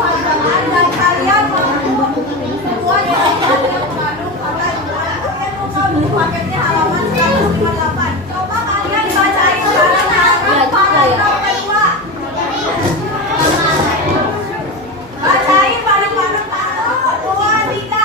dan kalian mampu membuat yang mengandung kata kalian mau paketnya halaman 158. Coba kalian bacain sekarang paragraf kedua. Bacain paragraf kedua, 3.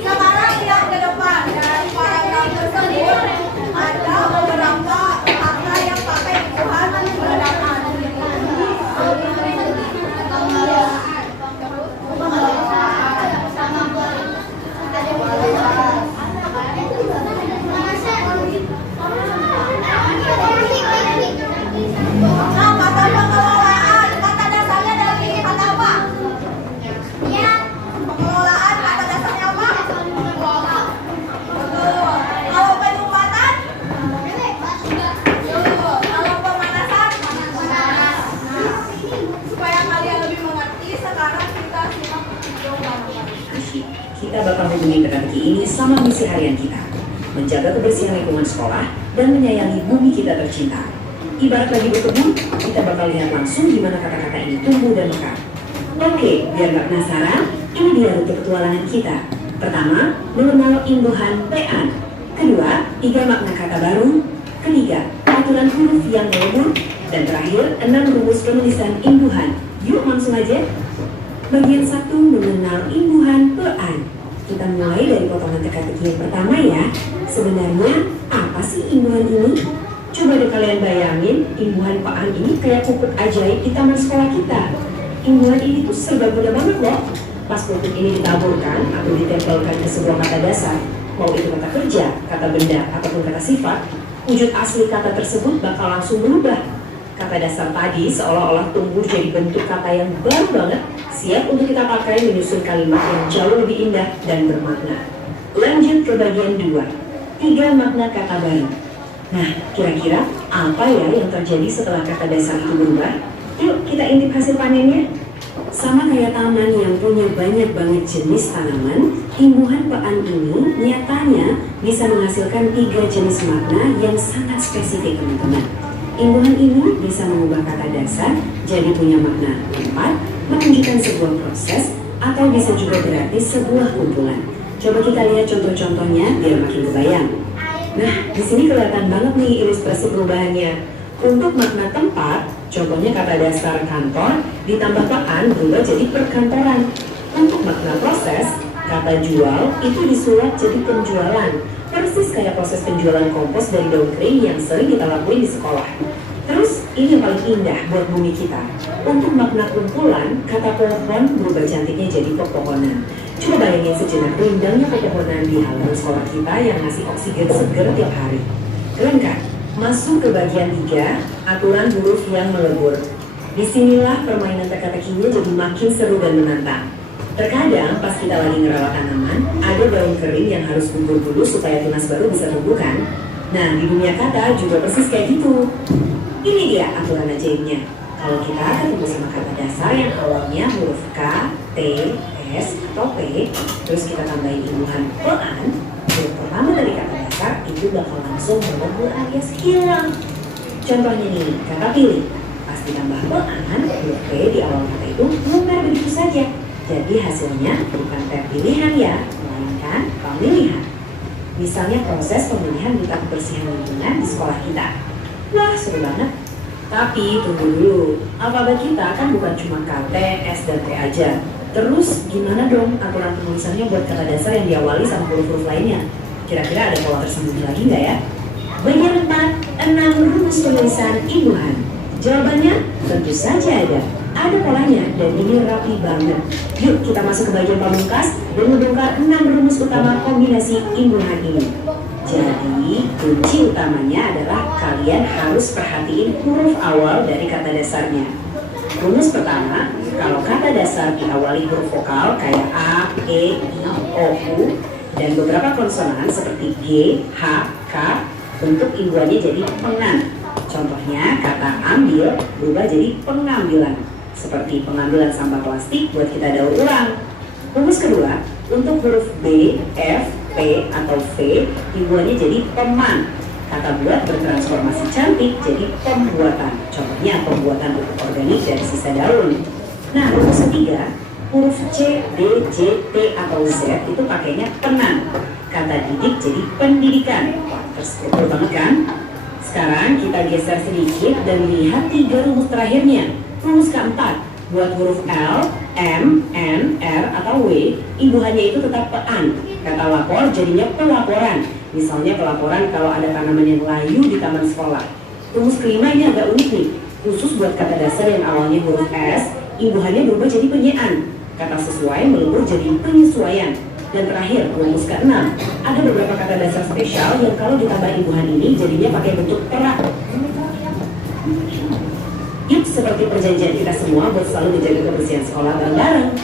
Sekarang yang ke depan dari paragraf tersebut ada beberapa kata yang pakai imbuhan ledakan. Nah, kata pengelolaan, kata dasarnya dari kata apa? Pengelolaan, kata dasarnya apa? Betul. Kalau penyumbatan? Betul. Kalau pemanasan? Supaya kalian lebih mengerti, sekarang kita simak video gambar. Kita bakal hubungi teka-teki ini sama misi harian kita, menjaga kebersihan lingkungan sekolah dan menyayangi bumi kita tercinta. Ibarat lagi berkebun, kita bakal lihat langsung gimana kata-kata ini tumbuh dan mekar. Oke, biar gak penasaran, ini dia rute petualangan kita. Pertama, mengenal imbuhan PA. Kedua, 3 makna kata baru. Ketiga, aturan huruf yang melebur. Dan terakhir, 6 rumus penulisan imbuhan. Yuk langsung aja. Bagian 1, mengenal imbuhan PA. Kita mulai dari potongan teka-teki yang pertama ya. Sebenarnya, apa sih imbuhan ini? Coba deh kalian bayangin, imbuhan PA ini kayak pupuk ajaib di taman sekolah kita. Imbuhan ini tuh serba guna banget loh. Pas pupuk ini ditaburkan atau ditempelkan ke sebuah kata dasar, mau itu kata kerja, kata benda, ataupun kata sifat, wujud asli kata tersebut bakal langsung berubah. Kata dasar tadi seolah-olah tumbuh jadi bentuk kata yang baru banget, siap untuk kita pakai menyusun kalimat yang jauh lebih indah dan bermakna. Lanjut ke bagian 2, 3 makna kata baru. Nah, kira-kira apa ya yang terjadi setelah kata dasar itu berubah? Yuk kita intip hasil panennya. Sama kayak taman yang punya banyak banget jenis tanaman, imbuhan PA ini nyatanya bisa menghasilkan 3 jenis makna yang sangat spesifik teman-teman. Imbuhan ini bisa mengubah kata dasar jadi punya makna tempat, menunjukkan sebuah proses, atau bisa juga berarti sebuah kumpulan. Coba kita lihat contoh-contohnya biar makin kebayang. Nah, di sini kelihatan banget nih ilustrasi perubahannya. Untuk makna tempat, contohnya kata dasar kantor ditambah PA berubah jadi perkantoran. Untuk makna proses, kata jual itu disulap jadi penjualan. Persis kayak proses penjualan kompos dari daun kering yang sering kita lakuin di sekolah. Terus, ini yang paling indah buat bumi kita. Untuk makna kumpulan, kata pohon berubah cantiknya jadi pepohonan. Coba bayangin sejenak rindangnya pepohonan di halaman sekolah kita yang ngasih oksigen seger tiap hari. Keren kan? Masuk ke bagian 3, aturan huruf yang melebur. Disinilah permainan teka-tekinya jadi makin seru dan menantang. Terkadang pas kita lagi ngerawat tanaman, ada daun kering yang harus gugur dulu supaya tunas baru bisa tumbuh kan? Nah, di dunia kata juga persis kayak gitu. Ini dia aturan ajaibnya. Kalau kita ketemu sama kata dasar yang awalnya huruf K, T, S, atau P, terus kita tambahin imbuhan PA, huruf pertama dari kata dasar itu bakal langsung melebur alias hilang. Contohnya nih, kata pilih. Pas ditambah PA, huruf P di awal kata itu lumer begitu saja. Jadi hasilnya bukan pilihan ya, melainkan pemilihan. Misalnya proses pemilihan duta kebersihan lingkungan di sekolah kita. Wah, seru banget. Tapi tunggu dulu, alfabet kita kan bukan cuma K, T, S, dan T aja. Terus gimana dong aturan penulisannya buat kata dasar yang diawali sama huruf-huruf lainnya? Kira-kira ada pola tersembunyi lagi nggak ya? Bagian 4, 6 rumus penulisan imbuhan. Jawabannya tentu saja ada. Ada polanya dan ini rapi banget. Yuk kita masuk ke bagian pamungkas dan membongkar 6 rumus utama kombinasi imbuhan ini. Jadi kunci utamanya adalah kalian harus perhatiin huruf awal dari kata dasarnya. Rumus pertama, kalau kata dasar diawali huruf vokal kayak A, E, I, O, U, dan beberapa konsonan seperti G, H, K, bentuk imbuhannya jadi pengan. Contohnya, kata ambil berubah jadi pengambilan, seperti pengambilan sampah plastik buat kita daur ulang. Rumus kedua, untuk huruf B, F, P, atau V, imbuhannya jadi peman. Kata buat bertransformasi cantik jadi pembuatan. Contohnya pembuatan pupuk organik dari sisa daun. Nah, rumus ketiga, huruf C, D, J, T, atau Z itu pakainya penan. Kata didik jadi pendidikan. Wah, terstruktur banget kan? Sekarang kita geser sedikit dan lihat 3 rumus terakhirnya. Rumus keempat, buat huruf L, M, N, R, atau W, imbuhannya itu tetap pean. Kata lapor jadinya pelaporan. Misalnya pelaporan kalau ada tanaman yang layu di taman sekolah. Rumus kelima ini agak unik nih. Khusus buat kata dasar yang awalnya huruf S, imbuhannya berubah jadi penyaan. Kata sesuai melebur jadi penyesuaian. Dan terakhir, rumus ke-6. Ada beberapa kata dasar spesial yang kalau ditambah imbuhan ini jadinya pakai bentuk perak. Yuk, seperti perjanjian kita semua buat selalu menjaga kebersihan sekolah bareng-bareng.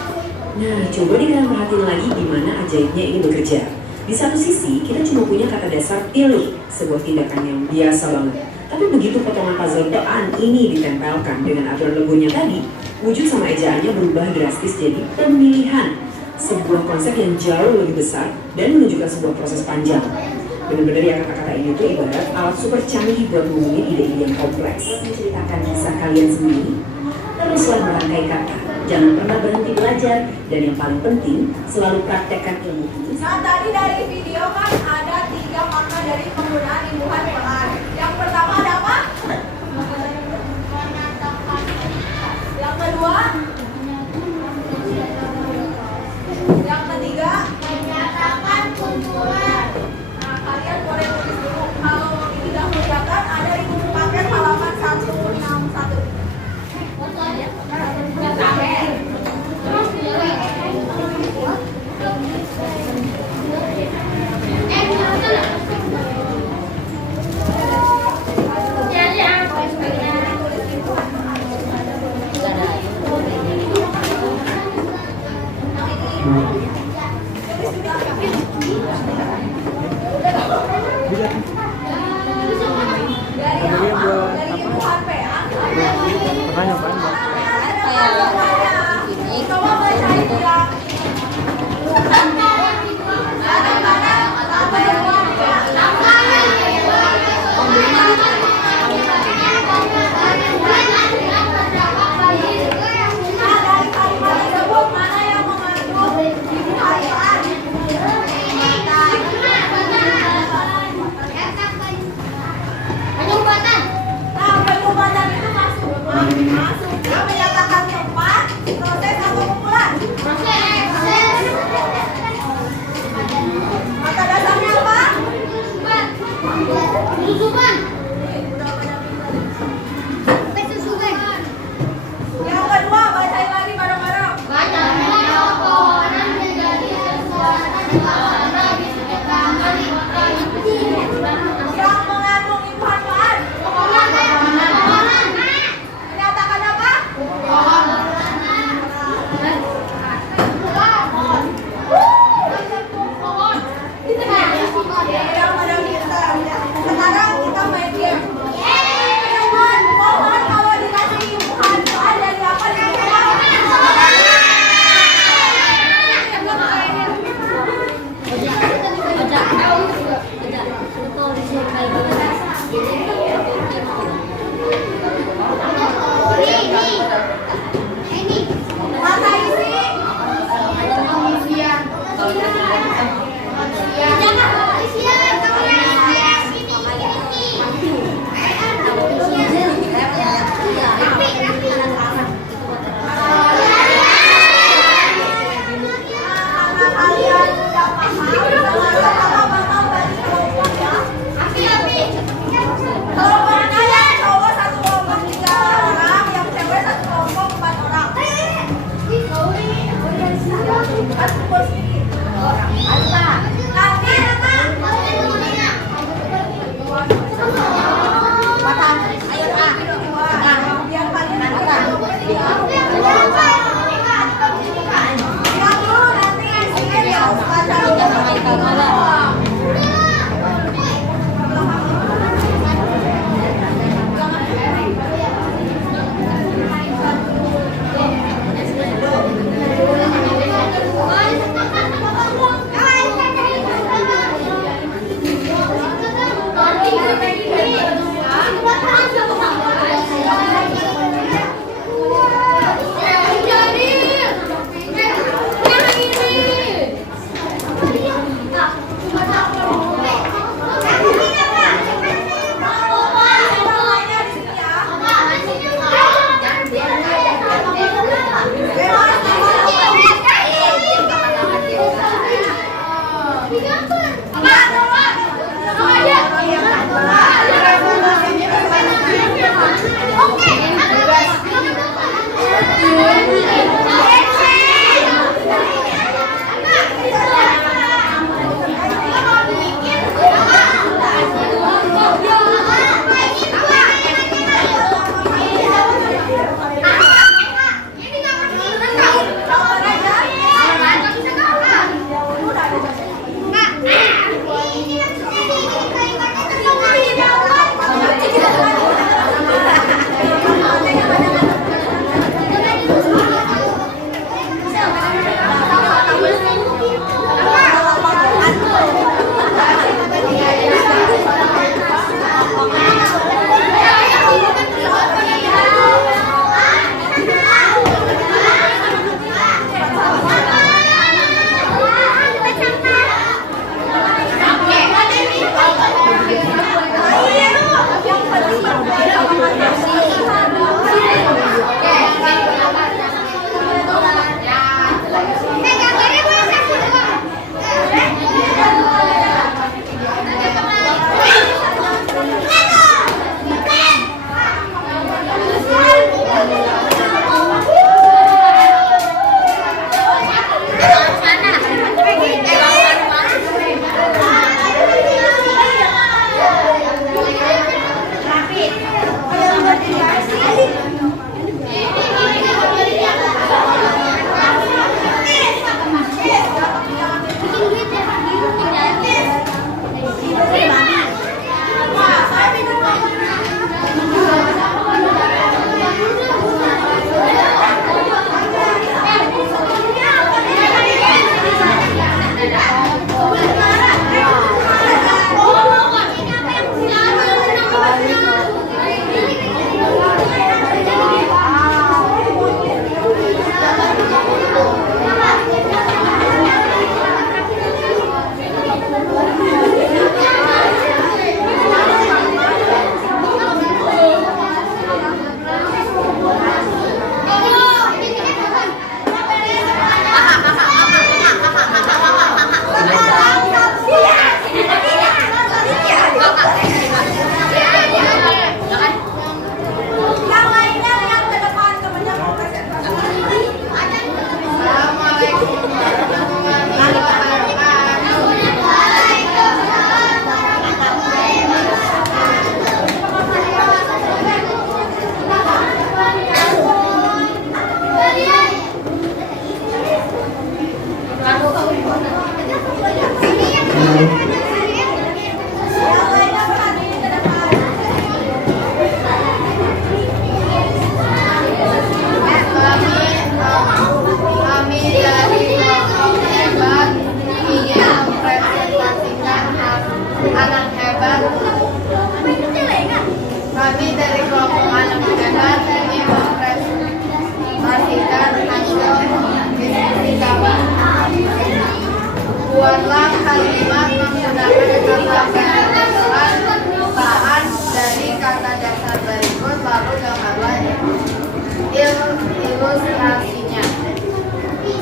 Nah, coba deh kalian perhatiin lagi gimana ajaibnya ini bekerja. Di satu sisi, kita cuma punya kata dasar pilih, sebuah tindakan yang biasa banget. Tapi begitu potongan puzzle pean ini ditempelkan dengan aturan legonya tadi, wujud sama ejaannya berubah drastis jadi pemilihan. Sebuah konsep yang jauh lebih besar dan menunjukkan sebuah proses panjang. Benar-benar ya kata-kata ini tuh ibarat alat super canggih buat ngomongin ide-ide yang kompleks. Menceritakan kisah kalian sendiri, teruslah merangkai kata. Jangan pernah berhenti belajar, dan yang paling penting, selalu praktekkan ilmu ini. Nah, tadi dari video kan ada 3 makna dari penggunaan imbuhan pean. Yang pertama ada apa? Yang kedua? Yang ketiga? Menyatakan kumpulan. Nah, kalian boleh tulis dulu. Kalau tidak kelihatan, ada di buku paket halaman 161. Dari apa? Dari imbuhan pean. Coba bacain ya. Masuk. Menyatakan tempat, proses atau kumpulan? Kata dasarnya apa? Yang kedua, bacain lagi bareng-bareng. Yang mengandung imbuhan pean. Menyatakan apa?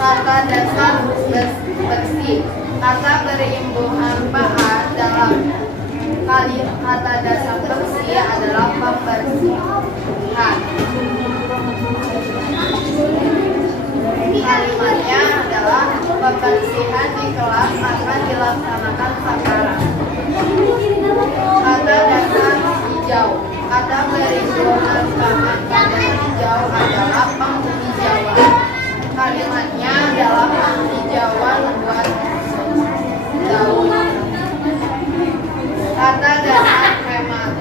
Kata dasar bersih. Kata berimbuh manfaat dalam kata dasar bersih adalah pembersihan. Kalimatnya adalah pembersihan di kelas akan dilaksanakan sekarang. Kata dasar hijau. Kata berimbuh manfaat dari hijau adalah penghijauan. Kalimatnya adalah penghijauan buat daun. Kata dasar hemat.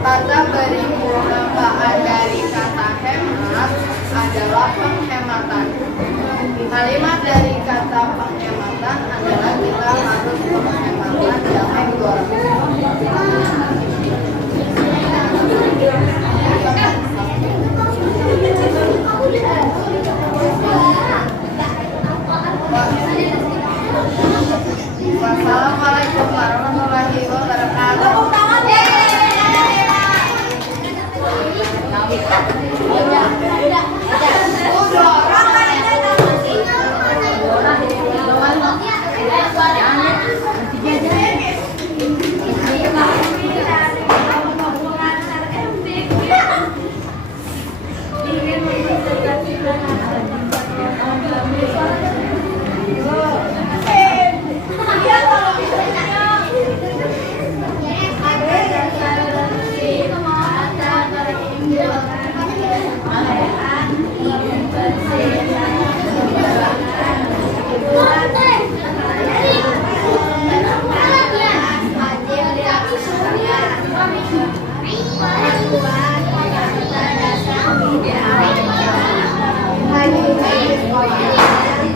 Kata berimbuh manfaat dari kata hemat adalah penghematan. Kalimat dari kata penghematan adalah kita harus penghematan dalam Wassalamualaikum warahmatullahi wabarakatuh. Hai,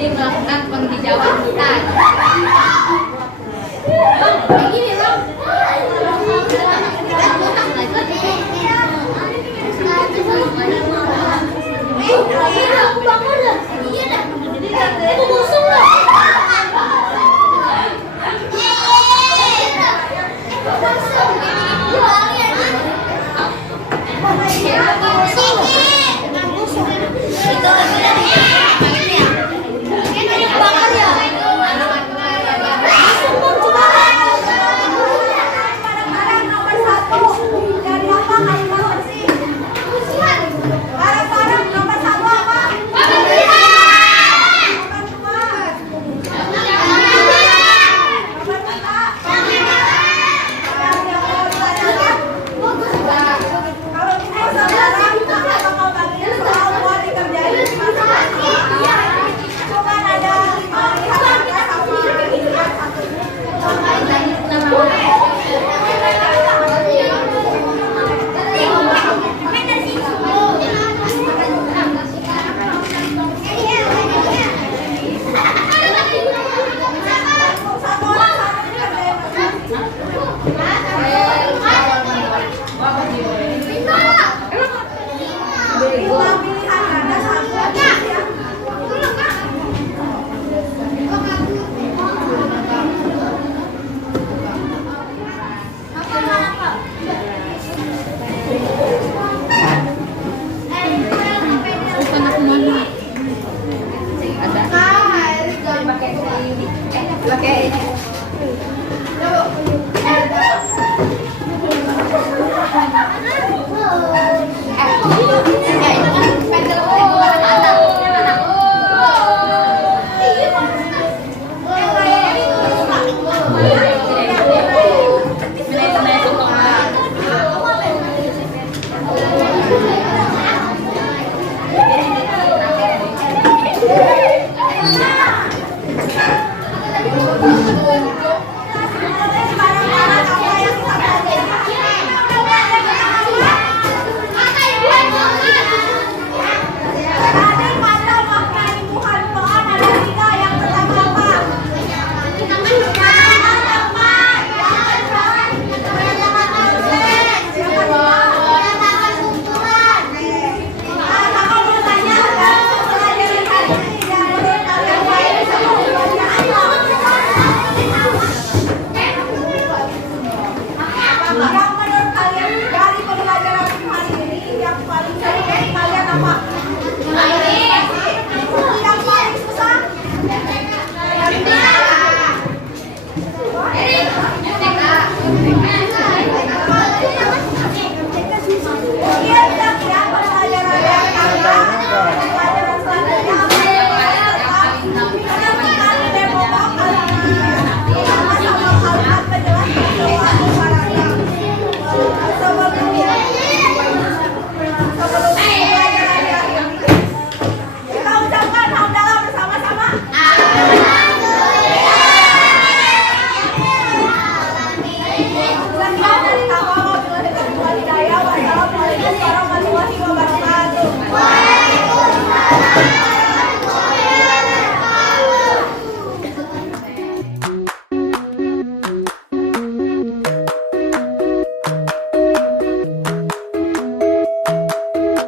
Jadi melakukan penghijauan hutan. Begini loh. Aku bangun lah. Iya dah. Aku gosong lah. Pakai